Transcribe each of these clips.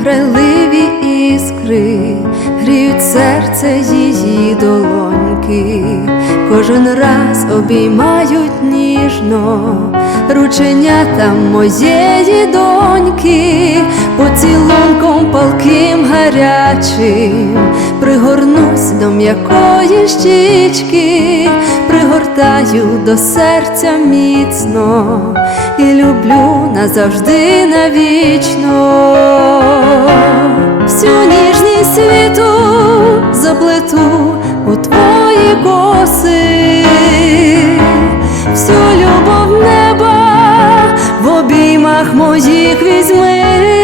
грайливі іскри, гріють серце її долоньки, кожен раз обіймають ніжно рученята моєї доньки, поцілунком палким гарячим, пригорнусь до м'якої щічки, пригортаю до серця міцно і люблю назавжди навічно. Всю ніжність світу заплету у твої коси, всю любов неба в обіймах моїх візьми.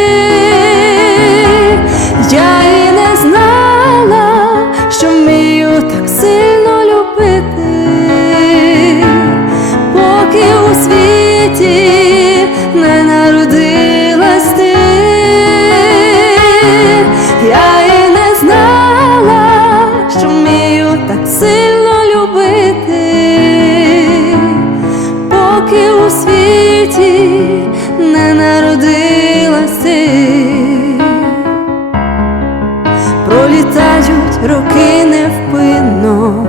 Роки невпинно,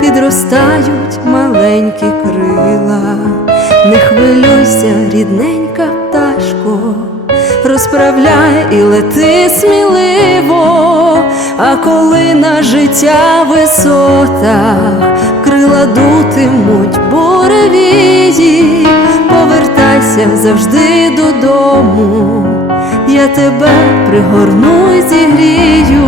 підростають маленькі крила, не хвилюйся, рідненька пташко, розправляй і лети сміливо, а коли на життя висотах крила дутимуть буревії, повертайся завжди додому я тебе пригорну й зігрію,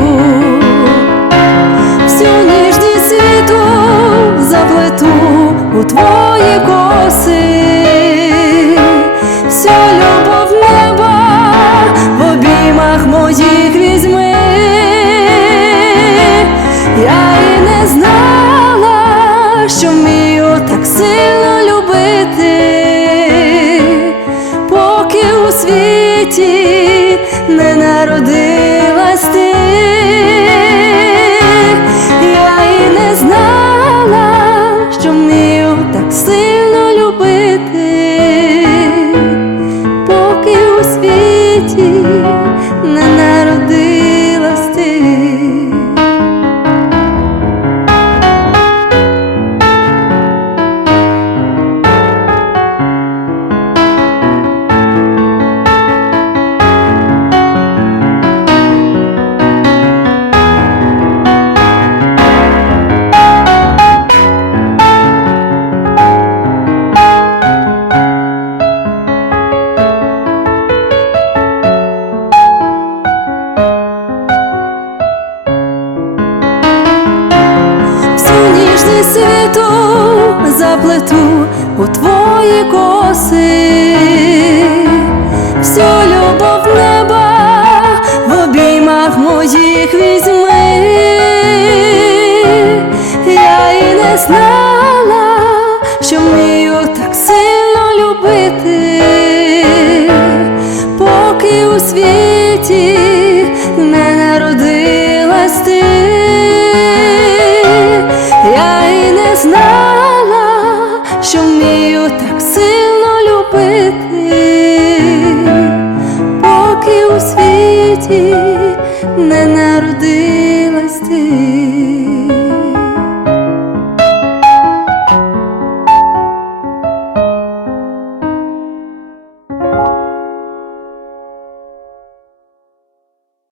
що вмію так сильно любити. Поки у світі не народилась світу заплету у твої коси, всю любов неба в обіймах моїх візьми. Я і не знала, що вмію так сильно любити, поки у світі знала, що вмію так сильно любити, поки у світі не